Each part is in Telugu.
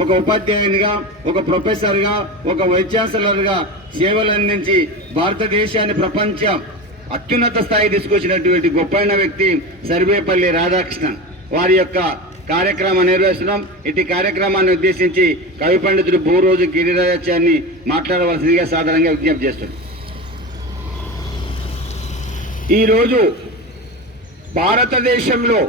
ఒక ఉపాధ్యాయునిగా, ఒక ప్రొఫెసర్గా, ఒక వైస్ ఛాన్సలర్గా సేవలు అందించి భారతదేశాన్ని ప్రపంచ అత్యున్నత స్థాయి తీసుకొచ్చినటువంటి గొప్పైన వ్యక్తి సర్వేపల్లి రాధాకృష్ణన్. వారి యొక్క కార్యక్రమం నిర్వహిస్తున్నాం. ఇటు కార్యక్రమాన్ని ఉద్దేశించి కవి పండితుడు బోరోజు గిరిరాజాచార్యని మాట్లాడవలసిందిగా సాధారణంగా విజ్ఞప్తి చేస్తున్నాం. ఈరోజు భారతదేశంలో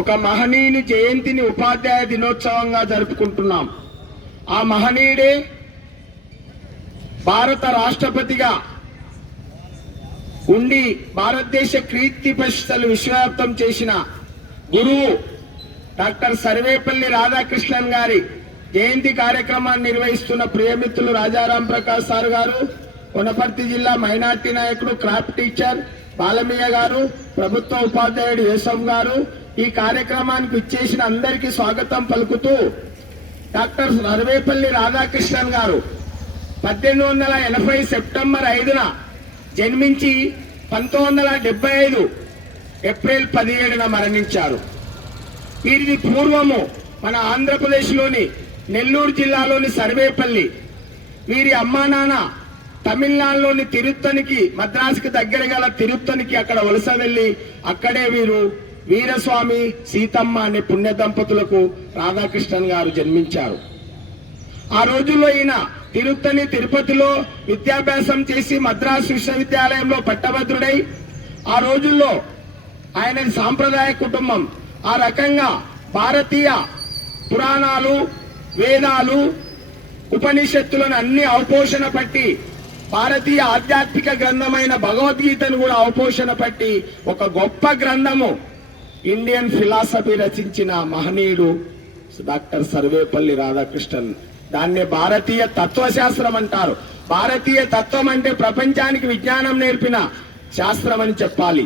ఒక మహనీయుని జయంతిని ఉపాధ్యాయ దినోత్సవంగా జరుపుకుంటున్నాం. ఆ మహనీయుడే భారత రాష్ట్రపతిగా ఉండి భారతదేశ కీర్తి ప్రతిష్టలు విశ్వవ్యాప్తం చేసిన గురువు డాక్టర్ సర్వేపల్లి రాధాకృష్ణన్ గారి జయంతి కార్యక్రమాన్ని నిర్వహిస్తున్న ప్రియమిత్రులు రాజారాం ప్రకాష్ సార్ గారు, వనపర్తి జిల్లా మైనార్టీ నాయకుడు క్రాఫ్ట్ టీచర్ బాలమయ్య గారు, ప్రభుత్వ ఉపాధ్యాయుడు యేసఫ్ గారు, ఈ కార్యక్రమానికి ఇచ్చేసిన అందరికీ స్వాగతం పలుకుతూ, డాక్టర్ సర్వేపల్లి రాధాకృష్ణన్ గారు 1880 సెప్టెంబర్ 5న జన్మించి 1975 ఏప్రిల్ 17న మరణించారు. వీరిది పూర్వము మన ఆంధ్రప్రదేశ్లోని నెల్లూరు జిల్లాలోని సర్వేపల్లి. వీరి అమ్మా నాన్న తమిళనాడులోని తిరుత్తనికి, మద్రాసుకి దగ్గర గల తిరుత్తనికి అక్కడ వలస వెళ్లి అక్కడే వీరు వీరస్వామి సీతమ్మ అనే పుణ్య దంపతులకు రాధాకృష్ణన్ గారు జన్మించారు. ఆ రోజుల్లో ఈయన తిరుత్తని తిరుపతిలో విద్యాభ్యాసం చేసి మద్రాసు విశ్వవిద్యాలయంలో పట్టభద్రుడై, ఆ రోజుల్లో ఆయన సాంప్రదాయ కుటుంబం. ఆ రకంగా భారతీయ పురాణాలు, వేదాలు, ఉపనిషత్తులను అన్ని అవపోషణ పట్టి భారతీయ ఆధ్యాత్మిక గ్రంథమైన భగవద్గీతను కూడా అవపోషణ పట్టి ఒక గొప్ప గ్రంథము ఇండియన్ ఫిలాసఫీ రచించిన మహనీయుడు డాక్టర్ సర్వేపల్లి రాధాకృష్ణన్. దాన్నే భారతీయ తత్వశాస్త్రం అంటారు. భారతీయ తత్వం అంటే ప్రపంచానికి విజ్ఞానం నేర్పిన శాస్త్రం అని చెప్పాలి.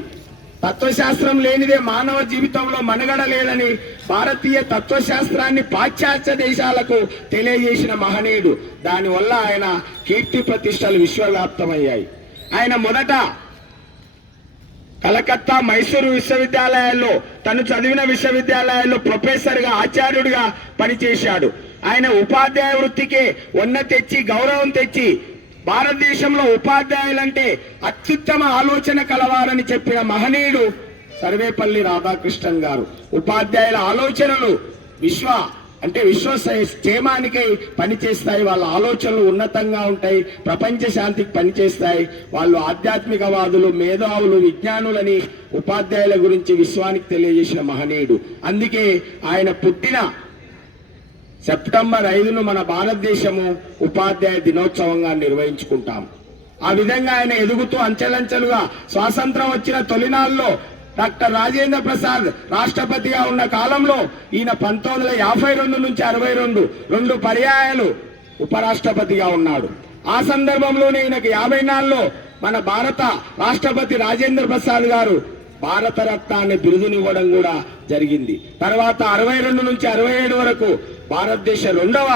తత్వశాస్త్రం లేనిదే మానవ జీవితంలో మనుగడ లేదని భారతీయ తత్వశాస్త్రాన్ని పాశ్చాత్య దేశాలకు తెలియజేసిన మహనీయుడు. దానివల్ల ఆయన కీర్తి ప్రతిష్టలు విశ్వవ్యాప్తమయ్యాయి. ఆయన మొదట కలకత్తా, మైసూరు విశ్వవిద్యాలయాల్లో, తను చదివిన విశ్వవిద్యాలయాల్లో ప్రొఫెసర్గా, ఆచార్యుడిగా పనిచేశాడు. ఆయన ఉపాధ్యాయ వృత్తికే వన్న తెచ్చి, గౌరవం తెచ్చి, భారతదేశంలో ఉపాధ్యాయులంటే అత్యుత్తమ ఆలోచన కలవారని చెప్పిన మహనీయుడు సర్వేపల్లి రాధాకృష్ణన్ గారు. ఉపాధ్యాయుల ఆలోచనలు విశ్వ క్షేమానికై పనిచేస్తాయి. వాళ్ళ ఆలోచనలు ఉన్నతంగా ఉంటాయి, ప్రపంచ శాంతికి పనిచేస్తాయి. వాళ్ళు ఆధ్యాత్మికవాదులు, మేధావులు, విజ్ఞానులని ఉపాధ్యాయుల గురించి విశ్వానికి తెలియజేసిన మహనీయుడు. అందుకే ఆయన పుట్టిన సెప్టెంబర్ 5ను మన భారతదేశము ఉపాధ్యాయ దినోత్సవంగా నిర్వహించుకుంటాం. ఆ విధంగా ఆయన ఎదుగుతూ అంచెలంచెలుగా స్వాతంత్రం వచ్చిన తొలినాళ్ళలో డాక్టర్ రాజేంద్ర ప్రసాద్ రాష్ట్రపతిగా ఉన్న కాలంలో ఈయన 1952 నుంచి 62 2 పర్యాయాలు ఉపరాష్ట్రపతిగా ఉన్నాడు. ఆ సందర్భంలోనే ఈయనకు 54లో మన భారత రాష్ట్రపతి రాజేంద్ర ప్రసాద్ గారు భారతరత్న అనే బిరుదునివ్వడం కూడా జరిగింది. తర్వాత 62 నుంచి 67 వరకు భారతదేశ 2వ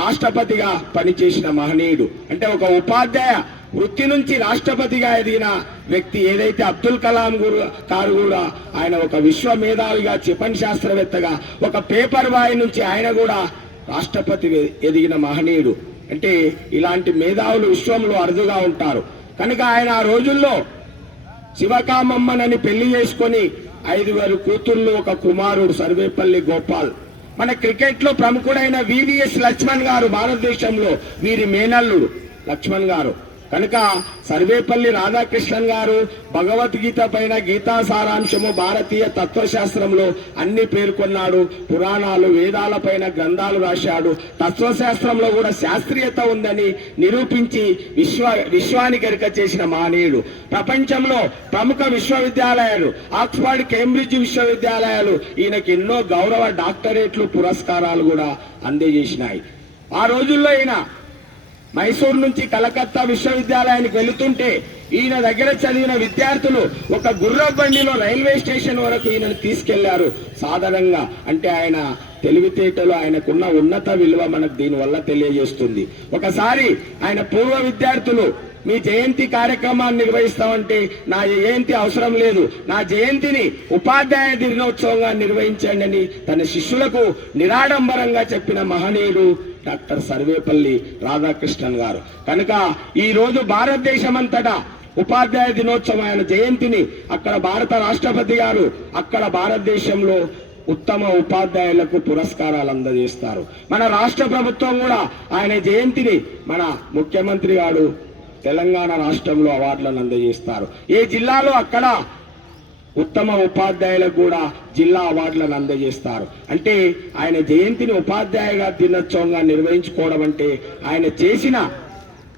రాష్ట్రపతిగా పనిచేసిన మహనీయుడు. అంటే ఒక ఉపాధ్యాయ వృత్తి నుంచి రాష్ట్రపతిగా ఎదిగిన వ్యక్తి. ఏదైతే అబ్దుల్ కలాం గారు కూడా ఆయన ఒక విశ్వ మేధావిగా, క్షిపణి శాస్త్రవేత్తగా, ఒక పేపర్ బాయ్ నుంచి ఆయన కూడా రాష్ట్రపతి ఎదిగిన మహనీయుడు. అంటే ఇలాంటి మేధావులు విశ్వంలో అరుదుగా ఉంటారు. కనుక ఆయన ఆ రోజుల్లో శివకామమ్మనని పెళ్లి చేసుకొని 5 కూతుళ్ళు, ఒక కుమారుడు సర్వేపల్లి గోపాల్. మన క్రికెట్ లో ప్రముఖుడైన వివిఎస్ లక్ష్మణ్ గారు భారతదేశంలో వీరి మేనల్లుడు లక్ష్మణ్ గారు. కనుక సర్వేపల్లి రాధాకృష్ణన్ గారు భగవద్గీత పైన గీతా సారాంశము, భారతీయ తత్వశాస్త్రంలో అన్ని పేర్కొన్నాడు. పురాణాలు, వేదాల పైన గ్రంథాలు రాశాడు. తత్వశాస్త్రంలో కూడా శాస్త్రీయత ఉందని నిరూపించి విశ్వానికి ఎరుక చేసిన మహనీయుడు. ప్రపంచంలో ప్రముఖ విశ్వవిద్యాలయాలు, ఆక్స్ఫర్డ్, కేంబ్రిడ్జ్ విశ్వవిద్యాలయాలు ఈయనకి ఎన్నో గౌరవ డాక్టరేట్లు, పురస్కారాలు కూడా అందజేసినాయి. ఆ రోజుల్లో ఈయన మైసూరు నుంచి కలకత్తా విశ్వవిద్యాలయానికి వెళుతుంటే ఈయన దగ్గర చదివిన విద్యార్థులు ఒక గుర్ర బండిలో రైల్వే స్టేషన్ వరకు ఈయనను తీసుకెళ్లారు. సాధారణంగా అంటే ఆయన తెలివితేటలు, ఆయనకున్న ఉన్నత విలువ మనకు దీనివల్ల తెలియజేస్తుంది. ఒకసారి ఆయన పూర్వ విద్యార్థులు మీ జయంతి కార్యక్రమాన్ని నిర్వహిస్తామంటే నా జయంతి అవసరం లేదు, నా జయంతిని ఉపాధ్యాయ దినోత్సవంగా నిర్వహించండి అని తన శిష్యులకు నిరాడంబరంగా చెప్పిన మహనీయుడు డాక్టర్ సర్వేపల్లి రాధాకృష్ణన్ గారు. కనుక ఈ రోజు భారతదేశమంతటా ఉపాధ్యాయ దినోత్సవం ఆయన జయంతిని అక్కడ భారత రాష్ట్రపతి గారు అక్కడ భారతదేశంలో ఉత్తమ ఉపాధ్యాయులకు పురస్కారాలు అందజేస్తారు. మన రాష్ట్ర ప్రభుత్వం కూడా ఆయన జయంతిని మన ముఖ్యమంత్రి గారు తెలంగాణ రాష్ట్రంలో అవార్డులను అందజేస్తారు. ఏ జిల్లాలో అక్కడ ఉత్తమ ఉపాధ్యాయులకు కూడా జిల్లా అవార్డులను అందజేస్తారు. అంటే ఆయన జయంతిని ఉపాధ్యాయ దినోత్సవంగా నిర్వహించుకోవడం అంటే ఆయన చేసిన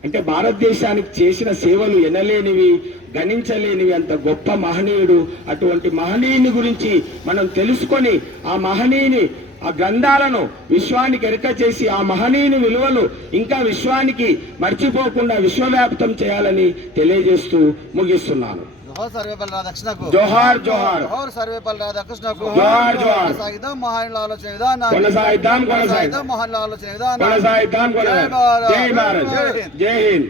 అంటే భారతదేశానికి చేసిన సేవలు ఎనలేనివి, గణించలేనివి, అంత గొప్ప మహనీయుడు. అటువంటి మహనీయుని గురించి మనం తెలుసుకొని ఆ మహనీయుని ఆ గ్రంథాలను విశ్వానికి ఎరక చేసి ఆ మహనీయుని విలువలు ఇంకా విశ్వానికి మర్చిపోకుండా విశ్వవ్యాప్తం చేయాలని తెలియజేస్తూ ముగిస్తున్నాను. జోహార్ సర్వేపల్లి రాధాకృష్ణకు, జోహార్ జోహార్, జోహార్ సర్వేపల్లి రాధాకృష్ణకు, జోహార్ జోహార్. కొనసాగిద్దాం మహానుల ఆలోచన విధానాన్ని, కొనసాగిద్దాం కొనసాగిద్దాం మహానుల ఆలోచన విధానాన్ని. కొనసాగిద్దాం. జై భారత్, జై హింద్.